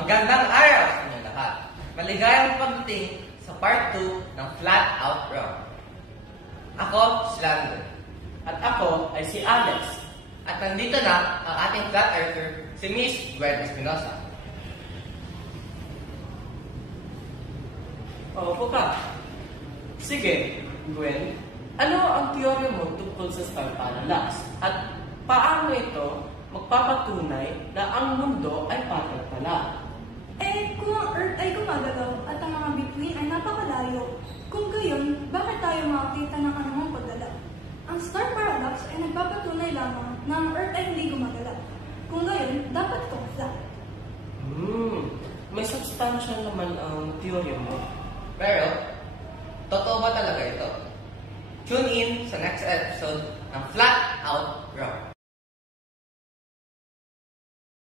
Magandang araw sa inyo lahat. Maligayang pagdating sa part 2 ng Flat Out Round. Ako, si Lando. At ako ay si Alex. At nandito na ang ating flat earther, si Miss Gwen Espinosa. Opo ka. Sige, Gwen. Ano ang teorya mo tungkol sa star parallax? At paano ito magpapatunay na ang mundo ay pattern pala? Kung ang Earth ay gumagalaw at ang mga bituin ay napakalayo, kung gayon, bakit tayo makakita ng anumang pagdala? Ang star parallax ay nagpapatunay lamang na ang Earth ay hindi gumagalaw. Kung gayon, dapat itong flat. May substantial naman ang teorya mo. Pero, totoo ba talaga ito? Tune in sa next episode ng Flat Out